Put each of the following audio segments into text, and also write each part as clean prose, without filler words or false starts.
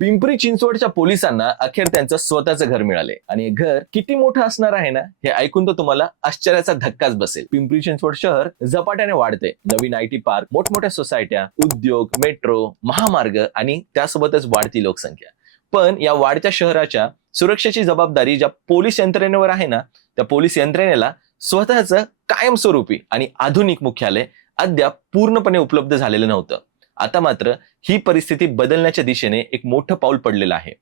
पिंपरी चिंचवडच्या पोलिसांना अखेर त्यांचं स्वतःचं घर मिळाले आणि हे घर किती मोठं असणार आहे ना, हे ऐकून तर तुम्हाला आश्चर्याचा धक्काच बसेल. पिंपरी चिंचवड शहर झपाट्याने वाढते. नवीन IT पार्क, मोठमोठ्या सोसायट्या, उद्योग, मेट्रो, महामार्ग आणि त्यासोबतच वाढती लोकसंख्या. पण या वाढत्या शहराच्या सुरक्षेची जबाबदारी ज्या पोलीस यंत्रणेवर आहे ना, त्या पोलीस यंत्रणेला स्वतःचं कायमस्वरूपी आणि आधुनिक मुख्यालय अद्याप पूर्णपणे उपलब्ध झालेलं नव्हतं. आता मात्र ही परिस्थिती बदलण्याच्या दिशेने एक मोठं पाऊल पडलेलं आहे.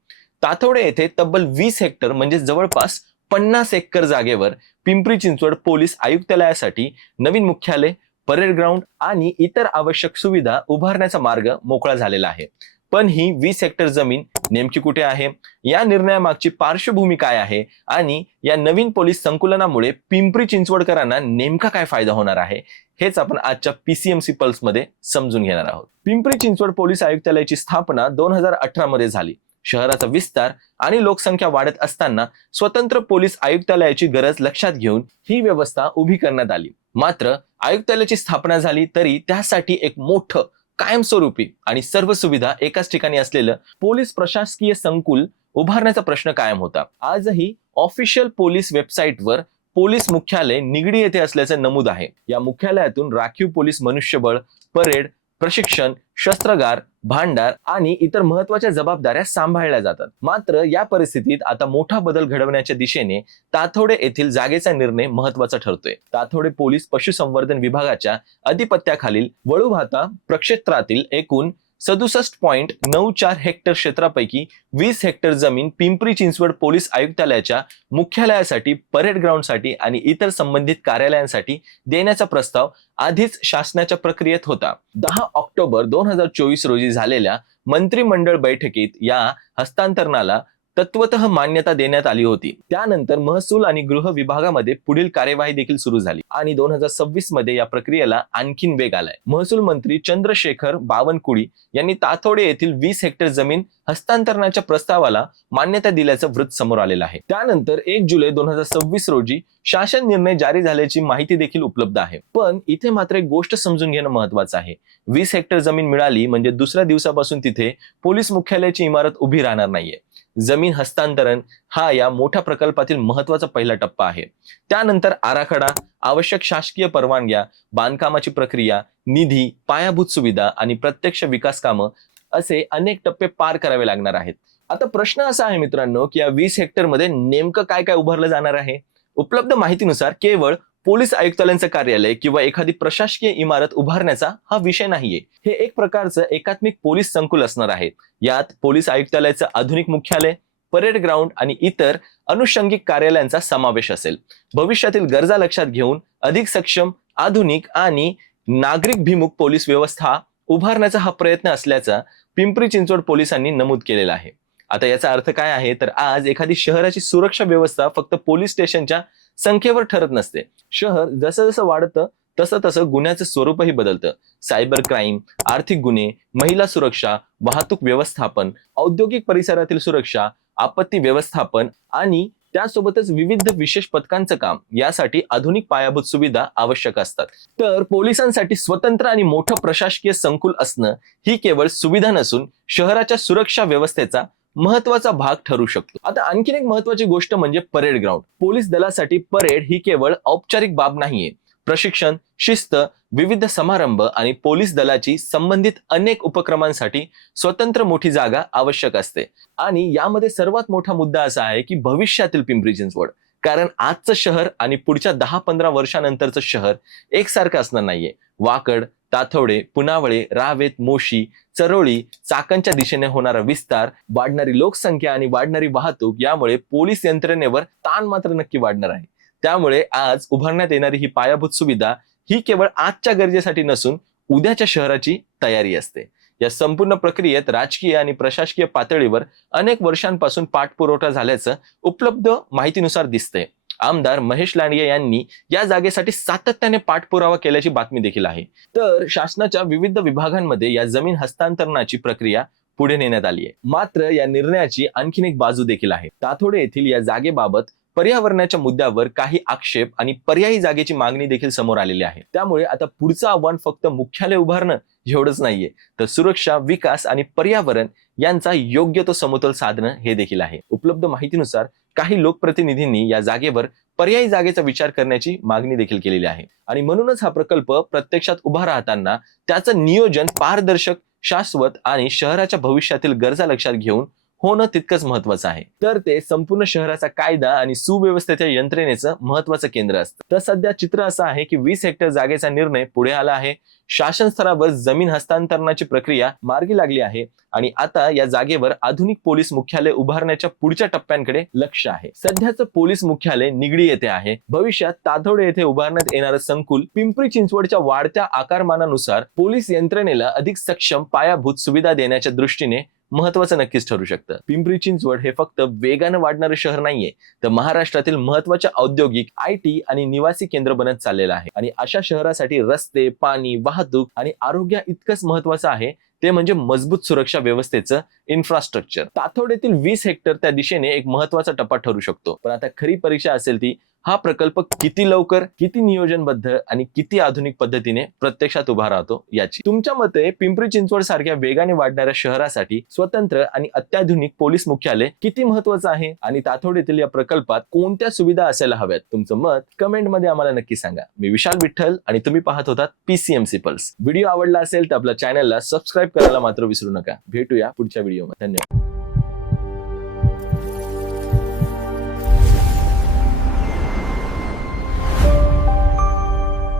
ताथोडे येथे तब्बल 20 हेक्टर म्हणजे जवळपास 50 एकर जागेवर पिंपरी चिंचवड पोलीस आयुक्तालयासाठी नवीन मुख्यालय, परेड ग्राउंड आणि इतर आवश्यक सुविधा उभारण्याचा मार्ग मोकळा झालेला आहे. पण ही 20 हेक्टर जमीन नेमकी कुठे आहे, या निर्णयामागची पार्श्वभूमी काय आहे आणि या नवीन पोलीस संकुलनामुळे पिंपरी चिंचवडकरांना नेमका काय फायदा होणार आहे, हेच आपण आजच्या PCMC पल्स मध्ये समजून घेणार आहोत. पिंपरी चिंचवड पोलीस आयुक्तालयाची स्थापना 2018 मध्ये झाली. शहराचा विस्तार आणि लोकसंख्या वाढत असताना स्वतंत्र पोलीस आयुक्तालयाची गरज लक्षात घेऊन ही व्यवस्था उभी करण्यात आली. मात्र आयुक्तालयाची स्थापना झाली तरी त्यासाठी एक मोठं कायमस्वरूपी आणि सर्व सुविधा एकाच ठिकाणी असलेलं पोलीस प्रशासकीय संकुल उभारण्याचा प्रश्न कायम होता. आजही ऑफिशियल पोलीस वेबसाईटवर पोलीस मुख्यालय निगडी येथे असल्याचे नमूद आहे. या मुख्यालयातून राखीव पोलीस मनुष्यबळ, परेड, प्रशिक्षण, शस्त्रागार, भांडार आणि इतर महत्वाच्या जबाबदाऱ्या सांभाळल्या जातात. मात्र या परिस्थितीत आता मोठा बदल घडवण्याच्या दिशेने ताथोडे येथील जागेचा निर्णय महत्वाचा ठरतोय. ताथोडे पोलीस पशुसंवर्धन विभागाच्या अधिपत्याखालील वळूभाता प्रक्षेत्रातील एकूण 67.94 हेक्टर क्षेत्रापैकी 20 हेक्टर जमीन पिंपरी चिंचवड पोलीस आयुक्तालयाच्या मुख्यालयासाठी, परेड ग्राउंडसाठी आणि इतर संबंधित कार्यालयांसाठी देण्याचा प्रस्ताव आधीच शासनाच्या प्रक्रियेत होता. 10 ऑक्टोबर 2024 रोजी झालेल्या मंत्रिमंडळ बैठकीत या हस्तांतरणाला तत्वतः मान्यता देण्यात आली होती. त्यानंतर महसूल आणि गृह विभागामध्ये पुढील कार्यवाही देखील सुरू झाली आणि 2026 मध्ये या प्रक्रियेला आणखीन वेग आलाय. महसूल मंत्री चंद्रशेखर बावनकुळी यांनी ताथोडे येथील 20 हेक्टर जमीन हस्तांतरणाच्या प्रस्तावाला मान्यता दिल्याचं वृत्त समोर आलेलं आहे. त्यानंतर 1 जुलै 2026 रोजी शासन निर्णय जारी झाल्याची माहिती देखील उपलब्ध आहे. पण इथे मात्र एक गोष्ट समजून घेणं महत्वाचं आहे. 20 हेक्टर जमीन मिळाली म्हणजे दुसऱ्या दिवसापासून तिथे पोलीस मुख्यालयाची इमारत उभी राहणार नाहीये. जमीन हस्तांतरण हा या मोठ्या प्रकल्पातील महत्वाचा पहिला टप्पा आहे. त्यानंतर आराखडा, आवश्यक शासकीय परवानग्या, बांधकामाची प्रक्रिया, निधी, पायाभूत सुविधा आणि प्रत्यक्ष विकास कामं असे अनेक टप्पे पार करावे लागणार आहेत. आता प्रश्न असा आहे मित्रांनो की या 20 हेक्टर मध्ये नेमकं काय काय उभारलं जाणार आहे. उपलब्ध माहितीनुसार केवळ पोलीस आयुक्तालयांचं कार्यालय किंवा एखादी प्रशासकीय इमारत उभारण्याचा हा विषय नाहीये. हे एक प्रकारचं एकात्मिक पोलीस संकुल असणार आहे. यात पोलीस आयुक्तालयाचं आधुनिक मुख्यालय, परेड ग्राउंड आणि इतर अनुषंगिक कार्यालयांचा समावेश असेल. भविष्यातील गरजा लक्षात घेऊन अधिक सक्षम, आधुनिक आणि नागरिकभिमुख पोलीस व्यवस्था उभारण्याचा हा प्रयत्न असल्याचा पिंपरी चिंचवड पोलिसांनी नमूद केलेला आहे. आता याचा अर्थ काय आहे तर आज एखादी शहराची सुरक्षा व्यवस्था फक्त पोलीस स्टेशनच्या संख्येवर ठरत नसते. शहर जसं जसं वाढतं तसं तसं गुन्ह्याचं स्वरूपही बदलतं. सायबर क्राईम, आर्थिक गुन्हे, महिला सुरक्षा, वाहतूक व्यवस्थापन, औद्योगिक परिसरातील सुरक्षा, आपत्ती व्यवस्थापन आणि त्यासोबतच विविध विशेष पथकांचं काम यासाठी आधुनिक पायाभूत सुविधा आवश्यक असतात. तर पोलिसांसाठी स्वतंत्र आणि मोठं प्रशासकीय संकुल असणं ही केवळ सुविधा नसून शहराच्या सुरक्षा व्यवस्थेचा महत्वाचा भाग ठरू शकतो. आता आणखीन एक महत्वाची गोष्ट म्हणजे परेड ग्राउंड. पोलीस दलासाठी परेड ही केवळ औपचारिक बाब नाहीये. प्रशिक्षण, शिस्त, विविध समारंभ आणि पोलीस दलाची संबंधित अनेक उपक्रमांसाठी स्वतंत्र मोठी जागा आवश्यक असते. आणि यामध्ये सर्वात मोठा मुद्दा असा आहे की भविष्यातील पिंपरी चिंचवड, कारण आजचं शहर आणि पुढच्या 10-15 वर्षानंतरचं शहर एकसारखं असणार नाहीये. वाकड, ताथोडे, पुनावळे, रावेत, मोशी, चरोळी, चाकणच्या दिशेने होणारा विस्तार, वाढणारी लोकसंख्या आणि वाढणारी वाहतूक यामुळे पोलीस यंत्रणेवर ताण मात्र नक्की वाढणार आहे. त्यामुळे आज उभारण्यात येणारी ही पायाभूत सुविधा ही केवळ आजच्या गरजेसाठी नसून उद्याच्या शहराची तयारी असते. या संपूर्ण प्रक्रियेत राजकीय आणि प्रशासकीय पातळीवर अनेक वर्षांपासून पाठपुरावा झाल्याचं उपलब्ध माहितीनुसार दिसतंय. आमदार महेश लांडगे यांनी या जागेसाठी सातत्याने पाठपुरावा केल्याची बातमी देखील आहे. तर शासनाच्या विविध विभागांमध्ये या जमीन हस्तांतरणाची प्रक्रिया पुढे नेण्यात आली आहे. मात्र या निर्णयाची आणखीन एक बाजू देखील आहे. ताथोडे येथील या जागेबाबत पर्यावरणाच्या मुद्द्यावर काही आक्षेप आणि पर्यायी जागेची मागणी देखील समोर आलेली आहे. त्यामुळे आता पुढचं आव्हान फक्त मुख्यालय उभारणं एवढंच नाहीये, तर सुरक्षा, विकास आणि पर्यावरण यांचा योग्य तो समतोल साधणं हे देखील आहे. उपलब्ध माहितीनुसार काही लोकप्रतिनिधींनी या जागेवर पर्यायी जागेचा विचार करण्याची मागणी देखील केलेली आहे. आणि म्हणूनच हा प्रकल्प प्रत्यक्षात उभा राहताना त्याचं नियोजन पारदर्शक, शाश्वत आणि शहराच्या भविष्यातील गरजा लक्षात घेऊन होणं तितकंच महत्वाचं आहे. तर ते संपूर्ण शहराचा कायदा आणि सुव्यवस्थेच्या यंत्रणेचं महत्वाचं केंद्र असतं. तर सध्या चित्र असं आहे की 20 हेक्टर जागेचा निर्णय पुढे आला आहे. शासन स्तरावर जमीन हस्तांतरणाची प्रक्रिया मार्गी लागली आहे आणि आता या जागेवर आधुनिक पोलीस मुख्यालय उभारण्याच्या पुढच्या टप्प्यांकडे लक्ष आहे. सध्याचं पोलीस मुख्यालय निगडी येथे आहे. भविष्यात तातोडे येथे उभारण्यात येणारं संकुल पिंपरी चिंचवडच्या वाढत्या आकारमानानुसार पोलीस यंत्रणेला अधिक सक्षम पायाभूत सुविधा देण्याच्या दृष्टीने महत्वाचं नक्कीच ठरू शकतं. पिंपरी चिंचवड हे फक्त वेगानं वाढणारं शहर नाहीये, तर महाराष्ट्रातील महत्वाच्या औद्योगिक, IT आणि निवासी केंद्र बनत चाललेलं आहे. आणि अशा शहरासाठी रस्ते, पाणी, वाहतूक आणि आरोग्य इतकंच महत्वाचं आहे ते म्हणजे मजबूत सुरक्षा व्यवस्थेचं इन्फ्रास्ट्रक्चर. तातोड्यातील 20 हेक्टर त्या दिशेने एक महत्वाचा टप्पा ठरू शकतो. पण आता खरी परीक्षा असेल ती हा प्रकल्प किती लवकर, किती नियोजनबद्ध आणि किती आधुनिक पद्धतीने प्रत्यक्षात उभा राहतो याची. तुमच्या मते पिंपरी चिंचवड सारख्या वेगाने वाढणाऱ्या शहरासाठी स्वतंत्र आणि अत्याधुनिक पोलीस मुख्यालय किती महत्वाचं आहे आणि तातोड्यातील या प्रकल्पात कोणत्या सुविधा असायला हव्यात? तुमचं मत कमेंट मध्ये आम्हाला नक्की सांगा. मी विशाल विठ्ठल आणि तुम्ही पाहत होतात PCMC पल्स. व्हिडिओ आवडला असेल तर आपल्या चॅनलला सबस्क्राईब करायला मात्र विसरू नका. भेटूया पुढच्या व्हिडिओमध्ये. धन्यवाद.